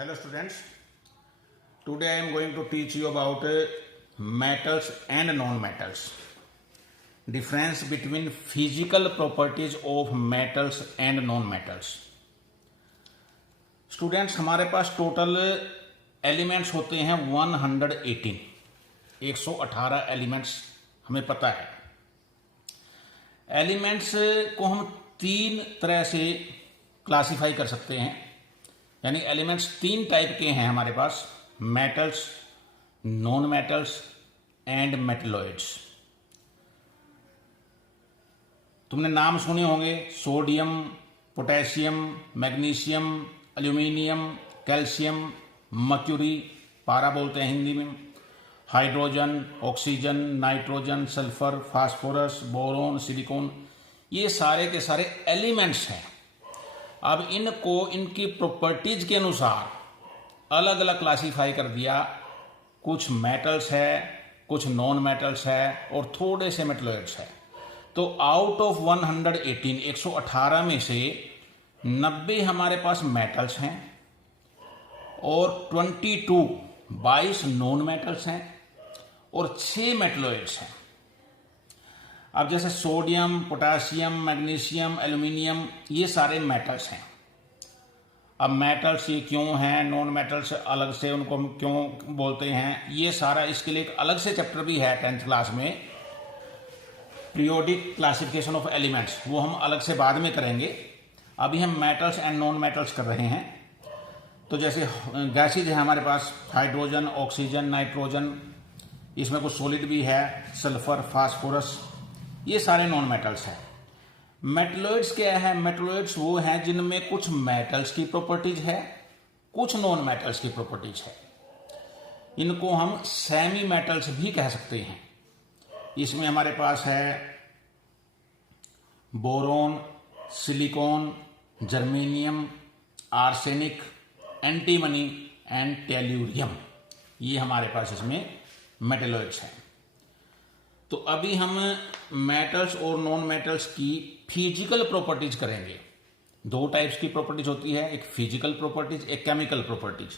Hello students, today I am going to teach you about metals and non-metals. Difference between physical properties of metals and non-metals. Students, हमारे पास total elements होते हैं 118 elements हमें पता है। Elements को हम तीन तरह से क्लासिफाई कर सकते हैं, यानी एलिमेंट्स तीन टाइप के हैं हमारे पास: metals, non metals and metalloids. तुमने नाम सुने होंगे: sodium, potassium, magnesium, aluminium, calcium, mercury, पारा बोलते हैं हिंदी में, hydrogen, oxygen, nitrogen, sulphur, phosphorus, boron, silicon. ये सारे के सारे एलिमेंट्स हैं। अब इनको इनकी प्रॉपर्टीज के अनुसार अलग अलग क्लासीफाई कर दिया। कुछ मेटल्स है, कुछ नॉन मेटल्स है और थोड़े से मेटलॉइड्स है। तो आउट ऑफ 118 में से 90 हमारे पास मेटल्स हैं और 22 नॉन मेटल्स हैं और 6 मेटलॉइड्स हैं। अब जैसे सोडियम, पोटेशियम, मैग्नीशियम, एल्यूमिनियम, ये सारे मेटल्स हैं। अब मेटल्स ये क्यों हैं, नॉन मेटल्स अलग से उनको हम क्यों बोलते हैं, ये सारा इसके लिए एक अलग से चैप्टर भी है 10th क्लास में, पीरियोडिक क्लासिफिकेशन ऑफ एलिमेंट्स। वो हम अलग से बाद में करेंगे। अभी हम मेटल्स एंड नॉन मेटल्स कर रहे हैं। तो जैसे गैसेज है हमारे पास: हाइड्रोजन, ऑक्सीजन, नाइट्रोजन, इसमें कुछ सॉलिड भी है, सल्फर, फास्फोरस, ये सारे नॉन मेटल्स हैं। मेटलॉइड्स क्या है? मेटलॉइड्स वो हैं जिनमें कुछ मेटल्स की प्रॉपर्टीज है, कुछ नॉन मेटल्स की प्रॉपर्टीज है। इनको हम सेमी मेटल्स भी कह सकते हैं। इसमें हमारे पास है boron, silicon, germanium, arsenic, antimony and tellurium. ये हमारे पास इसमें मेटलॉइड्स हैं। तो अभी हम मेटल्स और नॉन मेटल्स की फिजिकल प्रॉपर्टीज करेंगे। दो टाइप्स की प्रॉपर्टीज होती है, एक फिजिकल प्रॉपर्टीज, एक केमिकल प्रॉपर्टीज।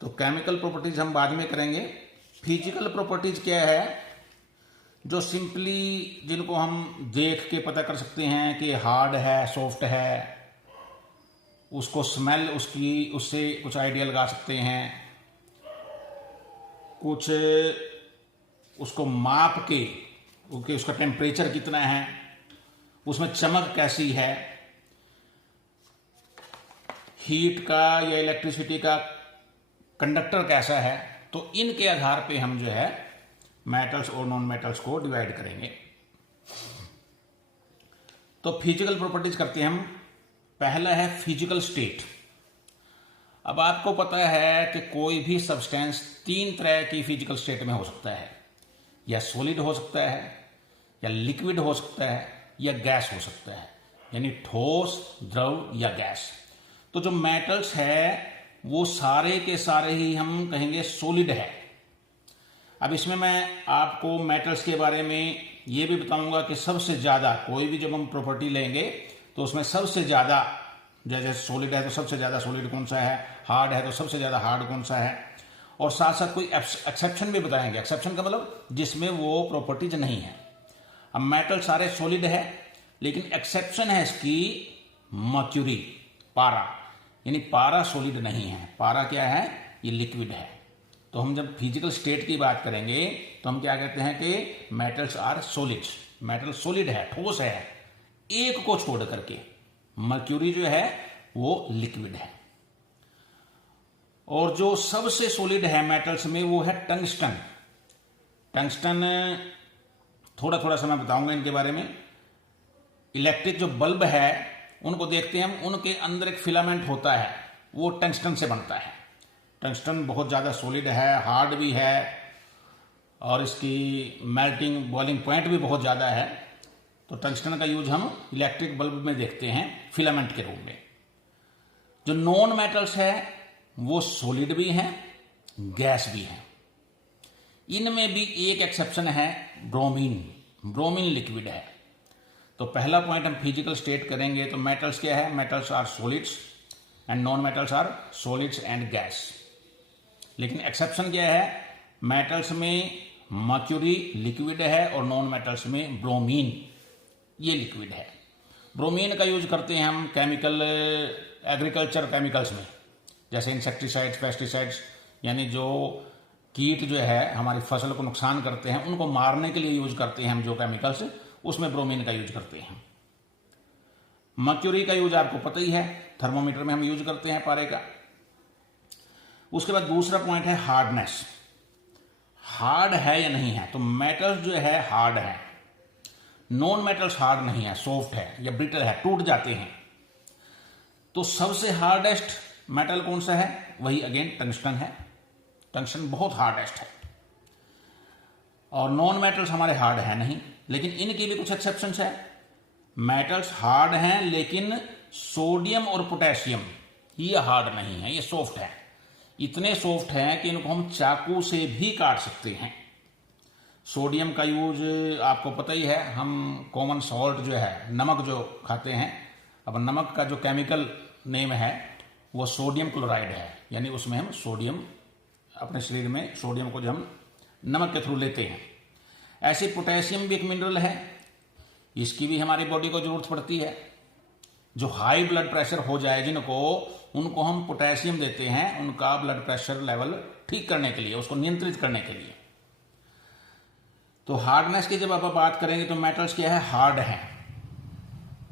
तो केमिकल प्रॉपर्टीज हम बाद में करेंगे। फिजिकल प्रॉपर्टीज क्या है? जो सिंपली जिनको हम देख के पता कर सकते हैं कि हार्ड है, सॉफ्ट है, उसको स्मेल उससे कुछ आइडिया लगा सकते हैं, कुछ उसको माप के उसका टेम्परेचर कितना है, उसमें चमक कैसी है, हीट का या इलेक्ट्रिसिटी का कंडक्टर कैसा है। तो इनके आधार पे हम जो है मेटल्स और नॉन मेटल्स को डिवाइड करेंगे। तो फिजिकल प्रॉपर्टीज करते हैं हम। पहला है फिजिकल स्टेट। अब आपको पता है कि कोई भी सब्सटेंस तीन तरह की फिजिकल स्टेट में हो सकता है: या सॉलिड हो सकता है, या लिक्विड हो सकता है, या गैस हो सकता है, यानी ठोस, द्रव या गैस। तो जो मेटल्स है वो सारे के सारे ही हम कहेंगे सॉलिड है। अब इसमें मैं आपको मेटल्स के बारे में ये भी बताऊंगा कि सबसे ज़्यादा कोई भी जब हम प्रॉपर्टी लेंगे तो उसमें सबसे ज़्यादा, जैसे सॉलिड है तो सबसे ज़्यादा सॉलिड कौन सा है, हार्ड है तो सबसे ज़्यादा हार्ड कौन सा है, और साथ साथ कोई एक्सेप्शन भी बताएंगे। एक्सेप्शन का मतलब जिसमें वो प्रॉपर्टीज नहीं है। अब मेटल सारे सॉलिड है, लेकिन एक्सेप्शन है इसकी मर्क्यूरी, पारा, यानी पारा सॉलिड नहीं है। पारा क्या है? ये लिक्विड है। तो हम जब फिजिकल स्टेट की बात करेंगे तो हम क्या कहते हैं कि metals are solids. Metal solid है, ठोस है, एक को छोड़ करके। मर्क्यूरी जो है वो लिक्विड है। और जो सबसे सॉलिड है मेटल्स में वो है टंगस्टन। टंगस्टन थोड़ा थोड़ा सा मैं बताऊंगा इनके बारे में। इलेक्ट्रिक जो बल्ब है उनको देखते हैं हम, उनके अंदर एक फिलामेंट होता है, वो टंगस्टन से बनता है। टंगस्टन बहुत ज़्यादा सॉलिड है, हार्ड भी है, और इसकी मेल्टिंग बॉइलिंग पॉइंट भी बहुत ज़्यादा है। तो टंगस्टन का यूज हम इलेक्ट्रिक बल्ब में देखते हैं फिलामेंट के रूप में। जो नॉन मेटल्स है वो सॉलिड भी हैं, गैस भी हैं। इनमें भी एक एक्सेप्शन है, ब्रोमीन। ब्रोमीन लिक्विड है। तो पहला पॉइंट हम फिजिकल स्टेट करेंगे तो मेटल्स क्या है? Metals are solids. And non metals are solids and gas. लेकिन एक्सेप्शन क्या है, मेटल्स में मर्क्यूरी लिक्विड है और नॉन मेटल्स में ब्रोमीन ये लिक्विड है। ब्रोमीन का यूज करते हैं हम केमिकल एग्रीकल्चर केमिकल्स में, जैसे इंसेक्टिसाइड्स, पेस्टिसाइड्स, यानी जो कीट जो है हमारी फसल को नुकसान करते हैं उनको मारने के लिए यूज करते हैं हम जो केमिकल्स, उसमें ब्रोमीन का यूज करते हैं। मर्क्यूरी का यूज आपको पता ही है, थर्मोमीटर में हम यूज करते हैं पारे का। उसके बाद दूसरा पॉइंट है हार्डनेस, हार्ड है या नहीं है। तो मेटल्स जो है हार्ड है, नॉन मेटल्स हार्ड नहीं है, सॉफ्ट है या ब्रिटल है, टूट जाते हैं। तो सबसे हार्डेस्ट मेटल कौन सा है, वही अगेन टंगस्टन है। टंगस्टन बहुत हार्डेस्ट है। और नॉन मेटल्स हमारे हार्ड है नहीं, लेकिन इनकी भी कुछ एक्सेप्शंस है। मेटल्स हार्ड हैं लेकिन सोडियम और पोटेशियम ये हार्ड नहीं है, ये सॉफ्ट है। इतने सॉफ्ट हैं कि इनको हम चाकू से भी काट सकते हैं। सोडियम का यूज आपको पता ही है, हम कॉमन सॉल्ट जो है, नमक जो खाते हैं, अब नमक का जो केमिकल नेम है वो सोडियम क्लोराइड है, यानी उसमें हम सोडियम अपने शरीर में सोडियम को जो हम नमक के थ्रू लेते हैं। ऐसे पोटेशियम भी एक मिनरल है, इसकी भी हमारी बॉडी को जरूरत पड़ती है। जो हाई ब्लड प्रेशर हो जाए जिनको, उनको हम पोटेशियम देते हैं, उनका ब्लड प्रेशर लेवल ठीक करने के लिए, उसको नियंत्रित करने के लिए। तो हार्डनेस की जब आप बात करेंगे तो मेटल्स क्या है, हार्ड है,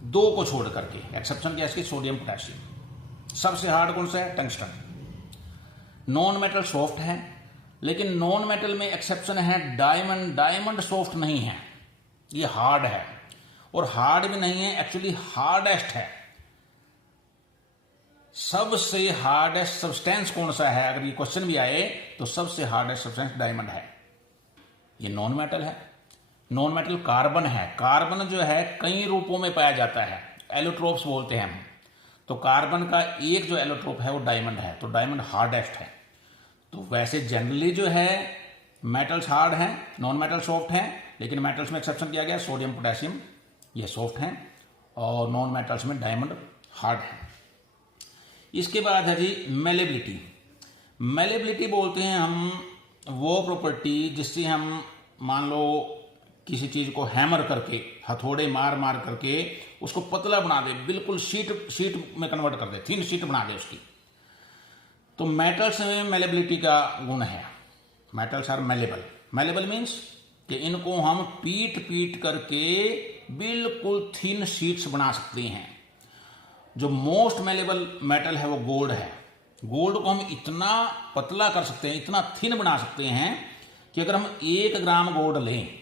दो को छोड़ करके। एक्सेप्शन क्या है इसकी, सोडियम पोटेशियम। सबसे हार्ड कौन सा है, टंगस्टन। नॉन मेटल सॉफ्ट है, लेकिन नॉन मेटल में एक्सेप्शन है डायमंड। डायमंड सॉफ्ट नहीं है, ये हार्ड है, और हार्ड भी नहीं है, एक्चुअली हार्डेस्ट है। सबसे हार्डेस्ट सब्सटेंस कौन सा है, अगर ये क्वेश्चन भी आए तो सबसे हार्डेस्ट सब्सटेंस डायमंड है। ये नॉन मेटल है। नॉन मेटल कार्बन है। कार्बन जो है कई रूपों में पाया जाता है, एलोट्रोप्स बोलते हैं हम। तो कार्बन का एक जो एलोट्रोप है वो डायमंड है, तो डायमंड हार्डेस्ट है। तो वैसे जनरली जो है मेटल्स हार्ड हैं, नॉन मेटल सॉफ्ट हैं, लेकिन मेटल्स में एक्सेप्शन किया गया, सोडियम पोटेशियम ये सॉफ्ट हैं, और नॉन मेटल्स में डायमंड हार्ड है। इसके बाद है जी मेलेबिलिटी। मेलेबिलिटी बोलते हैं हम वो प्रॉपर्टी जिससे हम मान लो किसी चीज को हैमर करके, हथौड़े मार मार करके उसको पतला बना दे, बिल्कुल शीट में कन्वर्ट कर दे, थिन शीट बना दे उसकी। तो मेटल्स में मेलेबिलिटी का गुण है। Metals are malleable. Malleable means कि इनको हम पीट पीट करके बिल्कुल थिन शीट्स बना सकते हैं। जो मोस्ट मेलेबल मेटल है वो गोल्ड है। गोल्ड को हम इतना पतला कर सकते हैं, इतना थिन बना सकते हैं कि अगर हम 1 ग्राम गोल्ड लें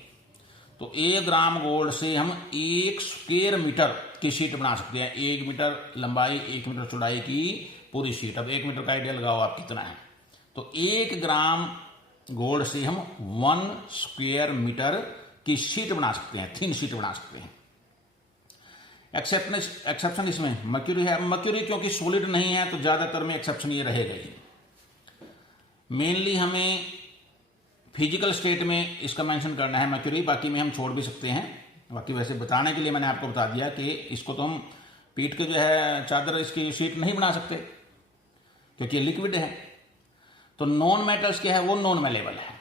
तो 1 ग्राम गोल्ड से हम 1 स्क्वायर मीटर की शीट बना सकते हैं। 1 मीटर लंबाई, 1 मीटर चौड़ाई की पूरी शीट। अब 1 मीटर का आइडिया लगाओ आप कितना है। तो 1 ग्राम गोल्ड से हम 1 स्क्वायर मीटर की शीट बना सकते हैं, थिन शीट बना सकते हैं। एक्सेप्शन इसमें मर्क्यूरी है। मर्क्यूरी क्योंकि सॉलिड नहीं है तो ज्यादातर में एक्सेप्शन ये रहेगा ही। मेनली हमें फिजिकल स्टेट में इसका मेंशन करना है मर्क्यूरी, बाकी में हम छोड़ भी सकते हैं। बाकी वैसे बताने के लिए मैंने आपको बता दिया कि इसको तो हम पीट के जो है चादर, इसकी शीट नहीं बना सकते क्योंकि ये लिक्विड है। तो नॉन मेटल्स क्या है, वो नॉन मेलेबल है,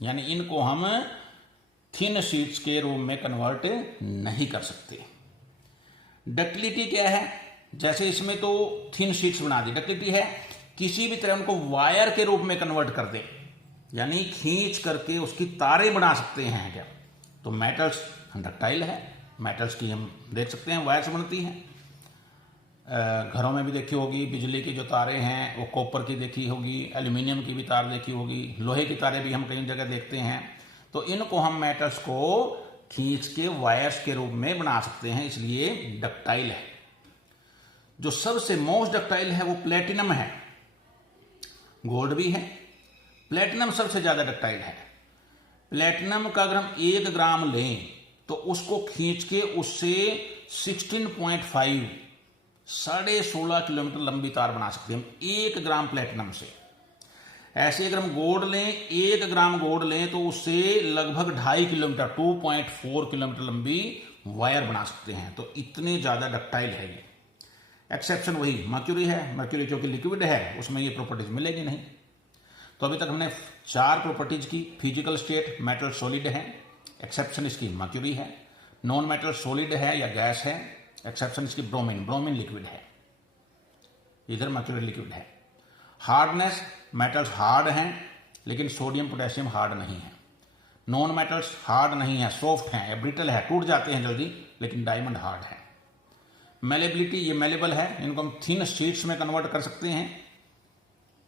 यानी इनको हम थिन शीट्स के रूप में कन्वर्ट नहीं कर सकते। डक्टिलिटी क्या है, जैसे इसमें तो थिन शीट्स बना दी, डक्टिलिटी है किसी भी तरह उनको वायर के रूप में कन्वर्ट कर दे, यानी खींच करके उसकी तारें बना सकते हैं क्या। तो मेटल्स डक्टाइल है, मेटल्स की हम देख सकते हैं वायर से बनती हैं। घरों में भी देखी होगी, बिजली की जो तारें हैं वो कॉपर की देखी होगी, एल्यूमिनियम की भी तार देखी होगी, लोहे की तारें भी हम कई जगह देखते हैं। तो इनको हम मेटल्स को खींच के वायर्स के रूप में बना सकते हैं, इसलिए डक्टाइल है। जो सबसे मोस्ट डक्टाइल है वो प्लेटिनम है। गोल्ड भी है, प्लेटिनम सबसे ज्यादा डक्टाइल है। प्लेटिनम का अगर हम 1 ग्राम लें तो उसको खींच के उससे 16.5 16.5 किलोमीटर लंबी तार बना सकते हैं 1 ग्राम प्लेटिनम से। ऐसे अगर हम गोल्ड लें, 1 ग्राम गोल्ड लें तो उससे लगभग 2.5 किलोमीटर 2.4 किलोमीटर लंबी वायर बना सकते हैं। तो इतने ज्यादा डक्टाइल है ये। एक्सेप्शन वही मर्क्यूरी है, मर्क्यूरी क्योंकि लिक्विड है उसमें ये प्रॉपर्टीज मिलेगी नहीं। तो अभी तक हमने 4 प्रॉपर्टीज की। फिजिकल स्टेट मेटल सॉलिड है, एक्सेप्शन इसकी मर्क्यूरी है। नॉन मेटल सॉलिड है या गैस है, एक्सेप्शन इसकी ब्रोमीन, ब्रोमीन लिक्विड है, इधर मर्क्यूरी लिक्विड है। हार्डनेस, मेटल्स हार्ड हैं लेकिन सोडियम पोटेशियम हार्ड नहीं है। नॉन मेटल्स हार्ड नहीं है, सॉफ्ट हैं या ब्रिटल है, टूट जाते हैं जल्दी, लेकिन डायमंड हार्ड है। मेलेबिलिटी, ये मेलेबल है, इनको हम थिन शीट्स में कन्वर्ट कर सकते हैं,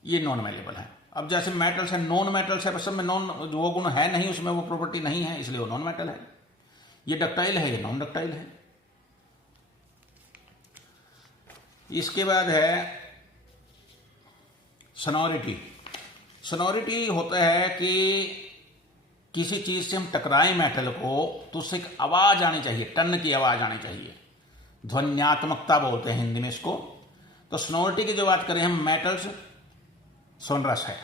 ये नॉन मेलेबल है। अब जैसे मेटल्स है, नॉन मेटल्स है, बस सब में नॉन वो गुण है नहीं, उसमें वो प्रॉपर्टी नहीं है, इसलिए वो नॉन मेटल है। ये डक्टाइल है, ये नॉन डक्टाइल है। इसके बाद है सोनोरिटी। सोनोरिटी होता है कि किसी चीज से हम टकराएं मेटल को तो उससे एक आवाज आनी चाहिए, टन की आवाज आनी चाहिए, ध्वन्यात्मकता बोलते हैं हिंदी में इसको। तो सोनोरिटी की जो बात करें हम, मेटल्स सोनरस है,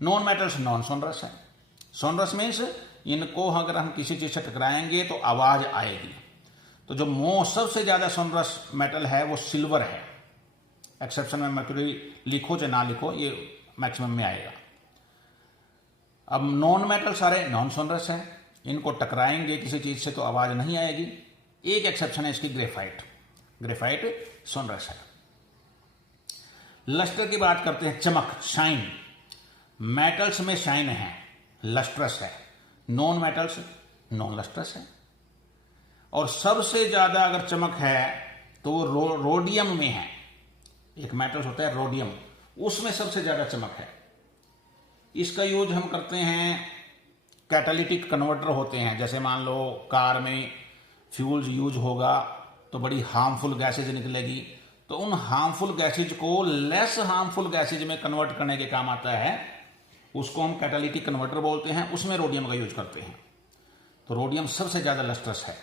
नॉन मेटल्स नॉन सोनरस है। सोनरस मीन्स इनको अगर हम किसी चीज से टकराएंगे तो आवाज आएगी। तो जो सबसे ज्यादा सोनरस मेटल है वो सिल्वर है, एक्सेप्शन में मर्क्यूरी लिखो चाहे ना लिखो, ये मैक्सिमम में आएगा। अब नॉन मेटल सारे नॉन सोनरस है, इनको टकराएंगे किसी चीज से तो आवाज नहीं आएगी। एक एक्सेप्शन है इसकी, ग्रेफाइट, ग्रेफाइट सोनरस है। लस्टर की बात करते हैं, चमक, शाइन। मेटल्स में शाइन है, लस्ट्रस है, नॉन मेटल्स नॉन लस्ट्रस है। और सबसे ज्यादा अगर चमक है तो वो रोडियम में है। एक मेटल्स होता है रोडियम, उसमें सबसे ज्यादा चमक है। इसका यूज हम करते हैं, कैटालिटिक कन्वर्टर होते हैं, जैसे मान लो कार में फ्यूल्स यूज होगा तो बड़ी हार्मफुल गैसेज निकलेगी, तो उन हार्मफुल गैसेज को लेस हार्मफुल गैसेज में कन्वर्ट करने के काम आता है, उसको हम कैटालिटिक कन्वर्टर बोलते हैं, उसमें रोडियम का यूज करते हैं। तो रोडियम सबसे ज्यादा लस्ट्रस है।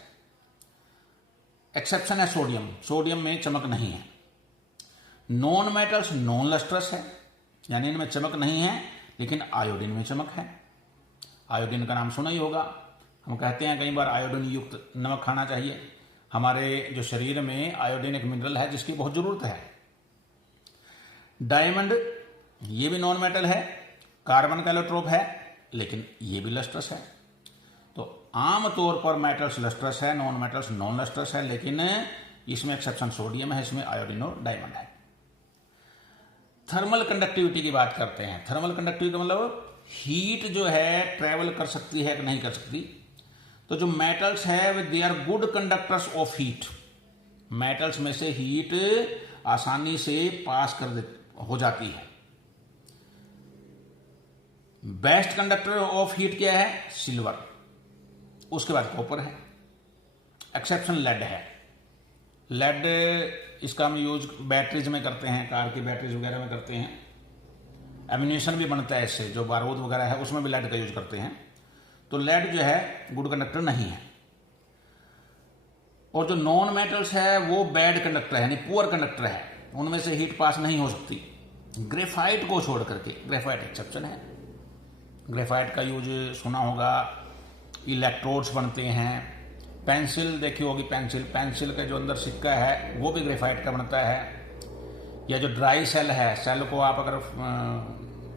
एक्सेप्शन है सोडियम, सोडियम में चमक नहीं है। नॉन मेटल्स नॉन लस्ट्रस है, यानी इनमें चमक नहीं है, लेकिन आयोडीन में चमक है। आयोडीन का नाम सुना ही होगा, हम कहते हैं कई बार आयोडीन युक्त नमक खाना चाहिए। हमारे जो शरीर में आयोडीन एक मिनरल है जिसकी बहुत जरूरत है। डायमंड, ये भी नॉन मेटल है, कार्बन का एलोट्रोप है, लेकिन ये भी लस्ट्रस है। तो आमतौर पर मेटल्स लस्ट्रस है, नॉन मेटल्स नॉन लस्ट्रस है, लेकिन इसमें एक्सेप्शन सोडियम है, इसमें आयोडीन और डायमंड है। थर्मल कंडक्टिविटी की बात करते हैं। थर्मल कंडक्टिविटी मतलब हीट जो है ट्रेवल कर सकती है कि नहीं कर सकती। तो जो मेटल्स है they are good conductors of heat. Metals में से हीट आसानी से पास हो जाती है। बेस्ट कंडक्टर ऑफ हीट क्या है? सिल्वर, उसके बाद कॉपर है, एक्सेप्शन लेड है। लेड इसका हम यूज बैटरीज में करते हैं, कार की बैटरीज वगैरह में करते हैं। एम्यूनेशन भी बनता है इससे, जो बारूद वगैरह है उसमें भी लेड का यूज करते हैं। तो लेड जो है गुड कंडक्टर नहीं है। और जो नॉन मेटल्स है वो बैड कंडक्टर है, यानी पुअर कंडक्टर है, उनमें से हीट पास नहीं हो सकती, ग्रेफाइट को छोड़ करके। ग्रेफाइट एक्सेप्शन है। ग्रेफाइट का यूज सुना होगा, इलेक्ट्रोड्स बनते हैं। पेंसिल देखी होगी, पेंसिल का जो अंदर सिक्का है वो भी ग्रेफाइट का बनता है। या जो ड्राई सेल है, सेल को आप अगर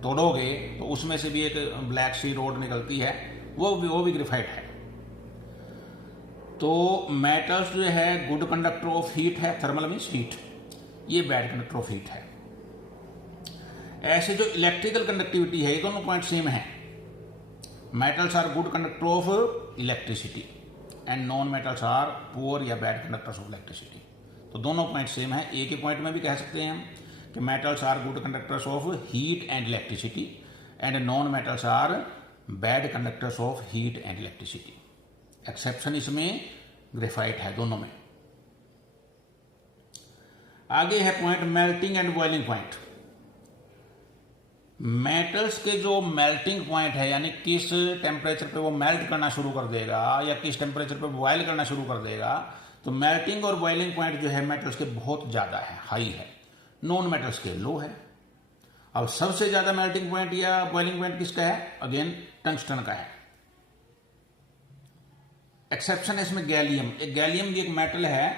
तोड़ोगे तो उसमें से भी एक ब्लैक सी रोड निकलती है, वो भी ग्रेफाइट है। तो मेटल्स जो है गुड कंडक्टर ऑफ हीट है, थर्मल मीन्स हीट, ये बैड कंडक्टर ऑफ हीट है। ऐसे जो इलेक्ट्रिकल कंडक्टिविटी है, ये दोनों पॉइंट सेम है। Metals are good conductor of electricity and non metals are poor या बैड कंडक्टर्स ऑफ इलेक्ट्रिसिटी। तो दोनों पॉइंट सेम है। एक ही पॉइंट में भी कह सकते हैं हम कि metals are good conductors of heat and electricity and non metals are bad conductors of heat and electricity. Exception इसमें ग्रेफाइट है दोनों में। आगे है point melting and boiling point. Metals के जो मेल्टिंग पॉइंट है, यानी किस टेम्परेचर पे वो मेल्ट करना शुरू कर देगा या किस टेम्परेचर पे बॉयल करना शुरू कर देगा, तो मेल्टिंग और बॉइलिंग पॉइंट जो है मेटल्स के बहुत ज्यादा है, हाई है। नॉन मेटल्स के लो है। अब सबसे ज्यादा मेल्टिंग पॉइंट या बॉइलिंग पॉइंट किसका है? अगेन टंगस्टन का है। एक्सेप्शन है इसमें गैलियम। एक गैलियम भी एक मेटल है,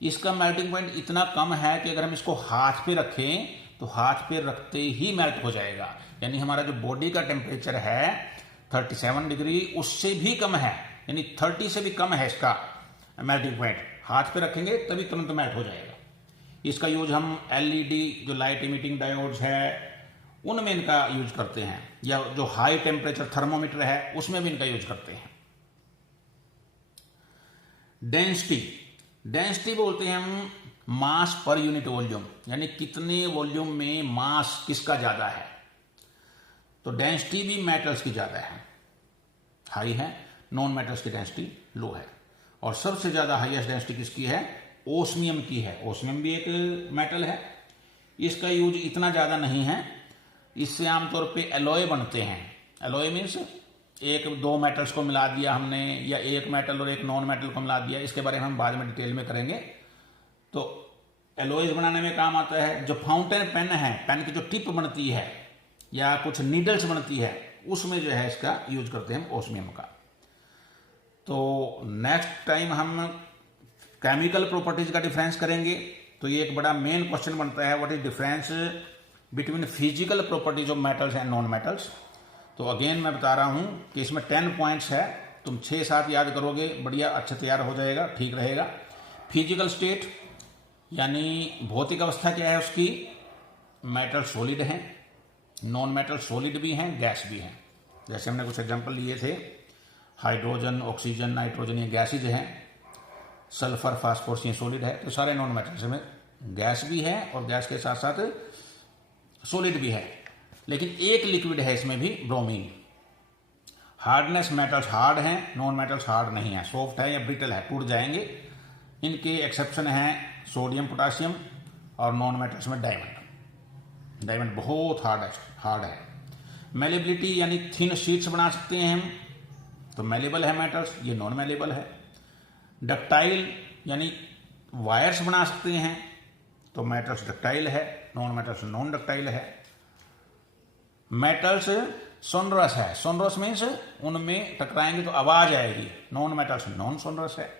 इसका मेल्टिंग पॉइंट इतना कम है कि अगर हम इसको हाथ पे रखें तो हाथ पे रखते ही मेल्ट हो जाएगा। यानी हमारा जो बॉडी का टेम्परेचर है 37 डिग्री उससे भी कम है, यानी 30 से भी कम है इसका मेल्टिंग पॉइंट। हाथ पे रखेंगे तभी तुरंत मेल्ट हो जाएगा। इसका यूज हम एलईडी जो लाइट इमिटिंग डायोड्स है उनमें इनका यूज करते हैं, या जो हाई टेम्परेचर थर्मोमीटर है उसमें भी इनका यूज करते हैं। डेंसिटी बोलते हैं हम मास पर यूनिट वॉल्यूम, यानी कितने वॉल्यूम में मास किसका ज्यादा है। तो डेंसिटी भी मेटल्स की ज्यादा है, हाई है, नॉन मेटल्स की डेंसिटी लो है। और सबसे ज्यादा हाईएस्ट डेंसिटी किसकी है? ओस्मियम की है। ओस्मियम भी एक मेटल है, इसका यूज इतना ज्यादा नहीं है। इससे आमतौर पे एलॉय बनते हैं। एलॉय मीन्स एक दो मेटल्स को मिला दिया हमने, या एक मेटल और एक नॉन मेटल को मिला दिया। इसके बारे में हम बाद में डिटेल में करेंगे। तो एलॉयज बनाने में काम आता है। जो फाउंटेन पेन है, पेन की जो टिप बनती है या कुछ नीडल्स बनती है, उसमें जो है इसका यूज करते हैं ओस्मियम का। तो नेक्स्ट टाइम हम केमिकल प्रॉपर्टीज का डिफरेंस करेंगे। तो ये एक बड़ा मेन क्वेश्चन बनता है, what is difference between physical properties of metals and non metals. तो अगेन मैं बता रहा हूं कि इसमें 10 पॉइंट्स है, तुम 6-7 याद करोगे, बढ़िया अच्छा तैयार हो जाएगा, ठीक रहेगा। फिजिकल स्टेट यानी भौतिक अवस्था क्या है उसकी? मेटल सॉलिड हैं, नॉन मेटल सॉलिड भी हैं, गैस भी हैं। जैसे हमने कुछ एग्जांपल लिए थे, हाइड्रोजन, ऑक्सीजन, नाइट्रोजन ये गैसेज हैं, सल्फर, फास्फोरस ये सॉलिड है। तो सारे नॉन मेटल्स में गैस भी है और गैस के साथ साथ सॉलिड भी है। लेकिन एक लिक्विड है इसमें भी, ब्रोमीन। हार्डनेस, मेटल्स हार्ड हैं, नॉन मेटल्स हार्ड नहीं है, सॉफ्ट है या ब्रिटल है, टूट जाएंगे। इनके एक्सेप्शन हैं सोडियम, पोटासियम, और नॉन मेटल्स में डायमंड। डायमंड बहुत हार्ड है। मेलेबिलिटी यानी थिन शीट्स बना सकते हैं हम, तो मेलेबल है मेटल्स, ये नॉन मेलेबल है। डक्टाइल यानी वायर्स बना सकते हैं, तो मेटल्स डक्टाइल है, नॉन मेटल्स नॉन डक्टाइल है। मेटल्स सोनरस है, सोनरस मीन्स उनमें टकराएंगे तो आवाज आएगी, नॉन मेटल्स नॉन सोनरस है।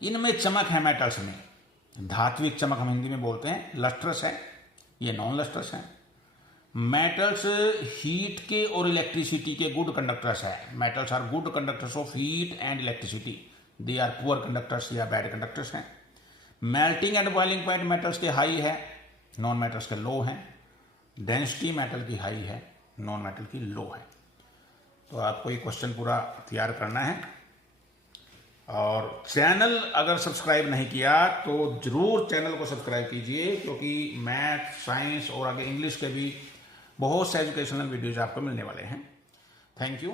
इनमें चमक है मेटल्स में, धात्विक चमक हम हिंदी में बोलते हैं, लस्ट्रस है, ये नॉन लस्ट्रस है। मेटल्स हीट के और इलेक्ट्रिसिटी के गुड कंडक्टर्स है। Metals are good conductors of heat and electricity, they are poor conductors या बैड कंडक्टर्स हैं। Melting and boiling point metals के हाई है, नॉन मेटल्स के लो हैं। डेंसिटी मेटल की हाई है, नॉन मेटल की लो है। तो आपको ये क्वेश्चन पूरा तैयार करना है। और चैनल अगर सब्सक्राइब नहीं किया तो जरूर चैनल को सब्सक्राइब कीजिए, क्योंकि मैथ, साइंस और आगे इंग्लिश के भी बहुत से एजुकेशनल वीडियोज आपको मिलने वाले हैं। Thank you.